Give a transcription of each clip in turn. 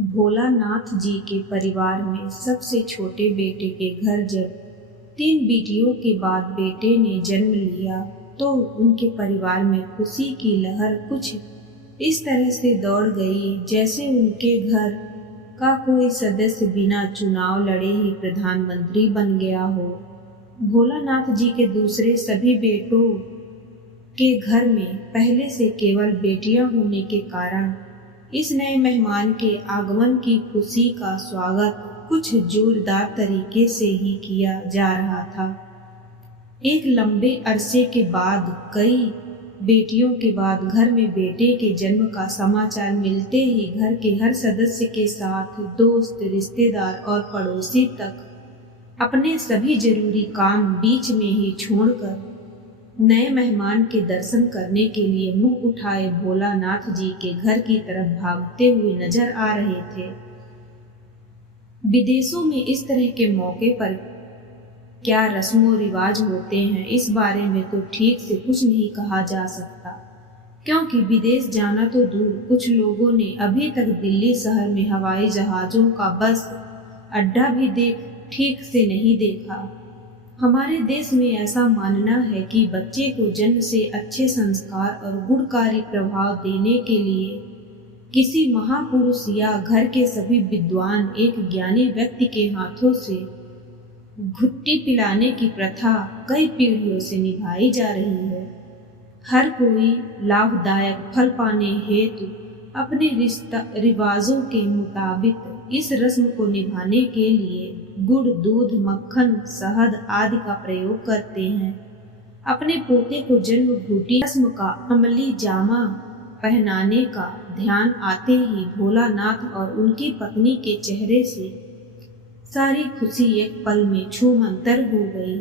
भोलानाथ जी के परिवार में सबसे छोटे बेटे के घर जब 3 बेटियों के बाद बेटे ने जन्म लिया तो उनके परिवार में खुशी की लहर कुछ इस तरह से दौड़ गई जैसे उनके घर का कोई सदस्य बिना चुनाव लड़े ही प्रधानमंत्री बन गया हो। भोलानाथ जी के दूसरे सभी बेटों के घर में पहले से केवल बेटियां होने के कारण इस नए मेहमान के आगमन की खुशी का स्वागत कुछ जोरदार तरीके से ही किया जा रहा था। एक लंबे अरसे के बाद, कई बेटियों के बाद घर में बेटे के जन्म का समाचार मिलते ही घर के हर सदस्य के साथ दोस्त, रिश्तेदार और पड़ोसी तक अपने सभी जरूरी काम बीच में ही छोड़कर नए मेहमान के दर्शन करने के लिए मुंह उठाए भोलानाथ जी के घर की तरफ भागते हुए नजर आ रहे थे। विदेशों में इस तरह के मौके पर क्या रस्मों रिवाज होते हैं, इस बारे में तो ठीक से कुछ नहीं कहा जा सकता, क्योंकि विदेश जाना तो दूर, कुछ लोगों ने अभी तक दिल्ली शहर में हवाई जहाजों का बस अड्डा भी ठीक से नहीं देखा। हमारे देश में ऐसा मानना है कि बच्चे को जन्म से अच्छे संस्कार और गुणकारी प्रभाव देने के लिए किसी महापुरुष या घर के सभी विद्वान एक ज्ञानी व्यक्ति के हाथों से घुट्टी पिलाने की प्रथा कई पीढ़ियों से निभाई जा रही है। हर कोई लाभदायक फल पाने हेतु अपने रिवाजों के मुताबिक इस रस्म को निभाने के लिए गुड़, दूध, मक्खन, शहद आदि का प्रयोग करते हैं। अपने पोते को जन्म घूटी रस्म का अमली जामा पहनाने का ध्यान आते ही भोलानाथ और उनकी पत्नी के चेहरे से सारी खुशी एक पल में छूमंतर हो गई।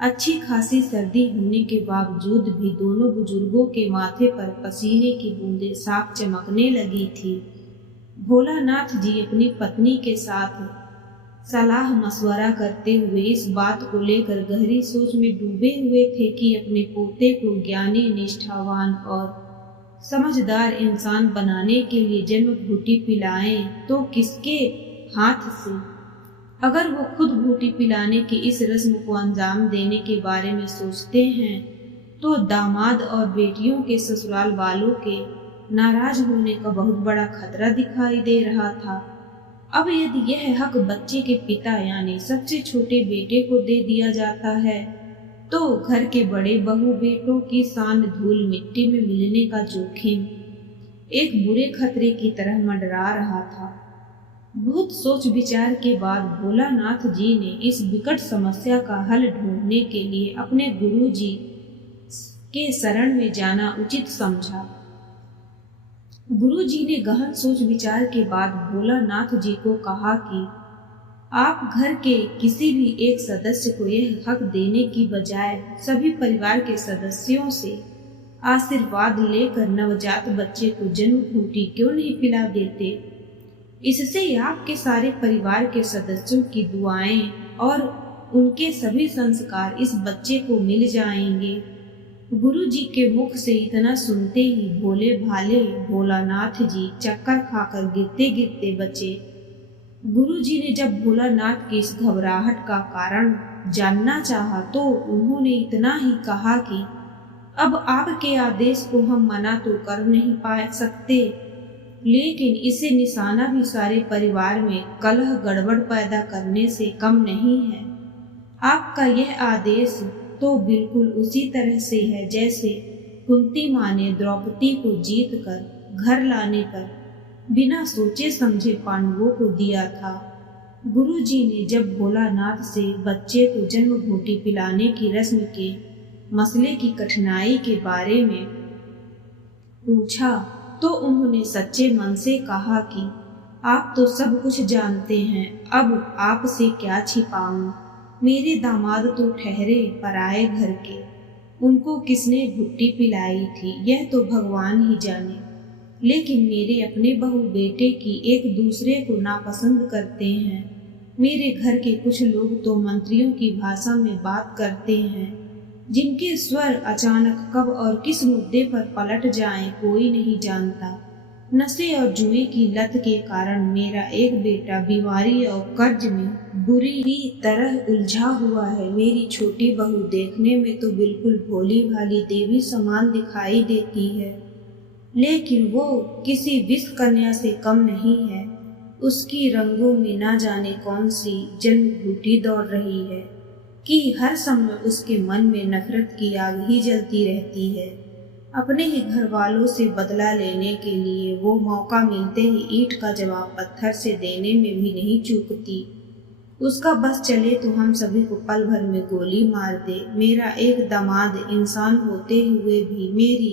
अच्छी खासी सर्दी होने के बावजूद भी दोनों बुजुर्गों के माथे पर पसीने की बूंदें साफ चमकने लगी थी। भोलानाथ जी अपनी पत्नी के साथ सलाह मशवरा करते हुए इस बात को लेकर गहरी सोच में डूबे हुए थे कि अपने पोते को ज्ञानी, निष्ठावान और समझदार इंसान बनाने के लिए जन्म घूटी पिलाएं तो किसके हाथ से। अगर वो खुद घूटी पिलाने की इस रस्म को अंजाम देने के बारे में सोचते हैं तो दामाद और बेटियों के ससुराल वालों के नाराज होने का बहुत बड़ा खतरा दिखाई दे रहा था। अब यदि यह हक बच्चे के पिता यानी सबसे छोटे बेटे को दे दिया जाता है तो घर के बड़े बहू बेटों की शान धूल मिट्टी में मिलने का जोखिम एक बुरे खतरे की तरह मंडरा रहा था। बहुत सोच विचार के बाद भोलानाथ जी ने इस विकट समस्या का हल ढूंढने के लिए अपने गुरु जी के शरण में जाना उचित समझा। गुरु जी ने गहन सोच विचार के बाद भोलानाथ जी को कहा कि आप घर के किसी भी एक सदस्य को यह हक देने की बजाय सभी परिवार के सदस्यों से आशीर्वाद लेकर नवजात बच्चे को जन्म घूटी क्यों नहीं पिला देते। इससे आपके सारे परिवार के सदस्यों की दुआएं और उनके सभी संस्कार इस बच्चे को मिल जाएंगे। गुरु जी के मुख से इतना सुनते ही भोले भाले भोलानाथ जी चक्कर खाकर गिरते गिरते बचे। गुरु जी ने जब भोलानाथ की इस घबराहट का कारण जानना चाहा तो उन्होंने इतना ही कहा कि अब आपके आदेश को हम मना तो कर नहीं पा सकते, लेकिन इसे निशाना भी सारे परिवार में कलह गड़बड़ पैदा करने से कम नहीं है। आपका यह आदेश तो बिल्कुल उसी तरह से है जैसे कुंती माँ ने द्रौपदी को जीत कर घर लाने पर बिना सोचे समझे पांडवों को दिया था। गुरु जी ने जब भोलानाथ से बच्चे को जन्म घूटी पिलाने की रस्म के मसले की कठिनाई के बारे में पूछा तो उन्होंने सच्चे मन से कहा कि आप तो सब कुछ जानते हैं, अब आपसे क्या छिपाऊं। मेरे दामाद तो ठहरे पराए घर के, उनको किसने घुट्टी पिलाई थी यह तो भगवान ही जाने, लेकिन मेरे अपने बहू बेटे की एक दूसरे को नापसंद करते हैं। मेरे घर के कुछ लोग तो मंत्रियों की भाषा में बात करते हैं जिनके स्वर अचानक कब और किस मुद्दे पर पलट जाएं कोई नहीं जानता। नशे और जुए की लत के कारण मेरा एक बेटा बीमारी और कर्ज में बुरी तरह उलझा हुआ है। मेरी छोटी बहू देखने में तो बिल्कुल भोली भाली देवी समान दिखाई देती है, लेकिन वो किसी विष कन्या से कम नहीं है। उसकी रंगों में ना जाने कौन सी जन्मघूटी दौड़ रही है कि हर समय उसके मन में नफरत की आग ही जलती रहती है। अपने ही घर वालों से बदला लेने के लिए वो मौका मिलते ही ईंट का जवाब पत्थर से देने में भी नहीं चूकती। उसका बस चले तो हम सभी को पल भर में गोली मार दे। मेरा एक दामाद इंसान होते हुए भी मेरी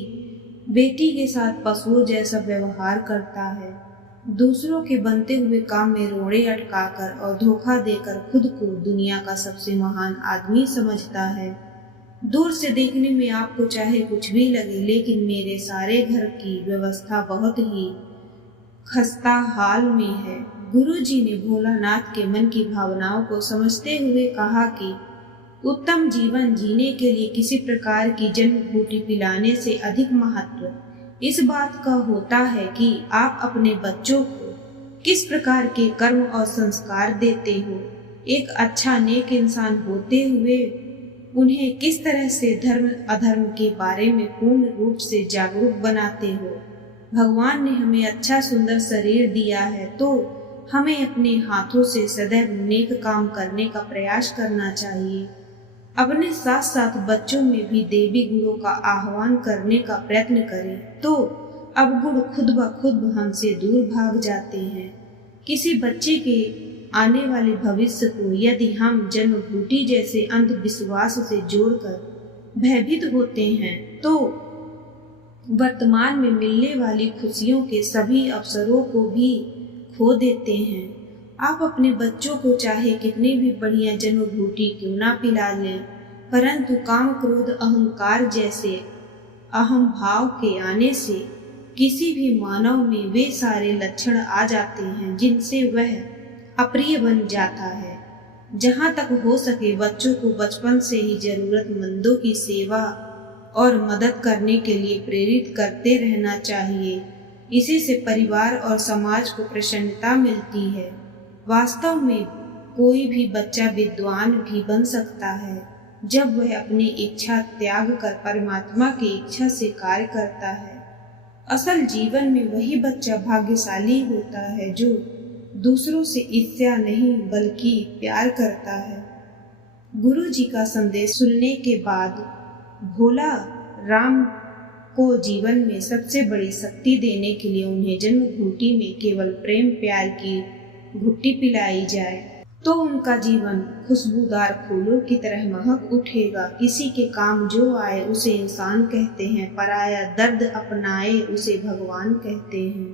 बेटी के साथ पशुओं जैसा व्यवहार करता है। दूसरों के बनते हुए काम में रोड़े अटकाकर और धोखा देकर खुद को दुनिया का सबसे महान आदमी समझता है। दूर से देखने में आपको चाहे कुछ भी लगे, लेकिन मेरे सारे घर की व्यवस्था बहुत ही खस्ता हाल में है। गुरुजी ने भोलानाथ के मन की भावनाओं को समझते हुए कहा कि उत्तम जीवन जीने के लिए किसी प्रकार की जन्मघूटी पिलाने से अधिक महत्व इस बात का होता है कि आप अपने बच्चों को किस प्रकार के कर्म और संस्कार देते हो। एक अच्छा नेक इंसान होते हुए उन्हें किस तरह से धर्म अधर्म के बारे में पूर्ण रूप से जागरूक बनाते हो। भगवान ने हमें अच्छा सुंदर शरीर दिया है तो हमें अपने हाथों से सदैव नेक काम करने का प्रयास करना चाहिए। अपने साथ साथ बच्चों में भी देवी गुणों का आह्वान करने का प्रयत्न करें तो अवगुण खुद ब खुद हमसे दूर भाग जाते हैं। किसी बच्चे के आने वाले भविष्य को यदि हम जन्मघूटी जैसे अंधविश्वास से जोड़कर भयभीत होते हैं तो वर्तमान में मिलने वाली खुशियों के सभी अवसरों को भी खो देते हैं। आप अपने बच्चों को चाहे कितनी भी बढ़िया जन्मघूटी क्यों ना पिला लें, परंतु काम क्रोध अहंकार जैसे अहम भाव के आने से किसी भी मानव में वे सारे लक्षण आ जाते हैं जिनसे वह अप्रिय बन जाता है। जहाँ तक हो सके बच्चों को बचपन से ही जरूरतमंदों की सेवा और मदद करने के लिए प्रेरित करते रहना चाहिए। इसी से परिवार और समाज को प्रसन्नता मिलती है। वास्तव में कोई भी बच्चा विद्वान भी बन सकता है जब वह अपनी इच्छा त्याग कर परमात्मा की इच्छा से कार्य करता है। असल जीवन में वही बच्चा भाग्यशाली होता है जो दूसरों से ईर्ष्या नहीं बल्कि प्यार करता है। गुरु जी का संदेश सुनने के बाद भोला राम को जीवन में सबसे बड़ी शक्ति देने के लिए उन्हें जन्मघूटी में केवल प्रेम प्यार की घुट्टी पिलाई जाए तो उनका जीवन खुशबूदार फूलों की तरह महक उठेगा। किसी के काम जो आए उसे इंसान कहते हैं, पराया दर्द अपनाए उसे भगवान कहते हैं।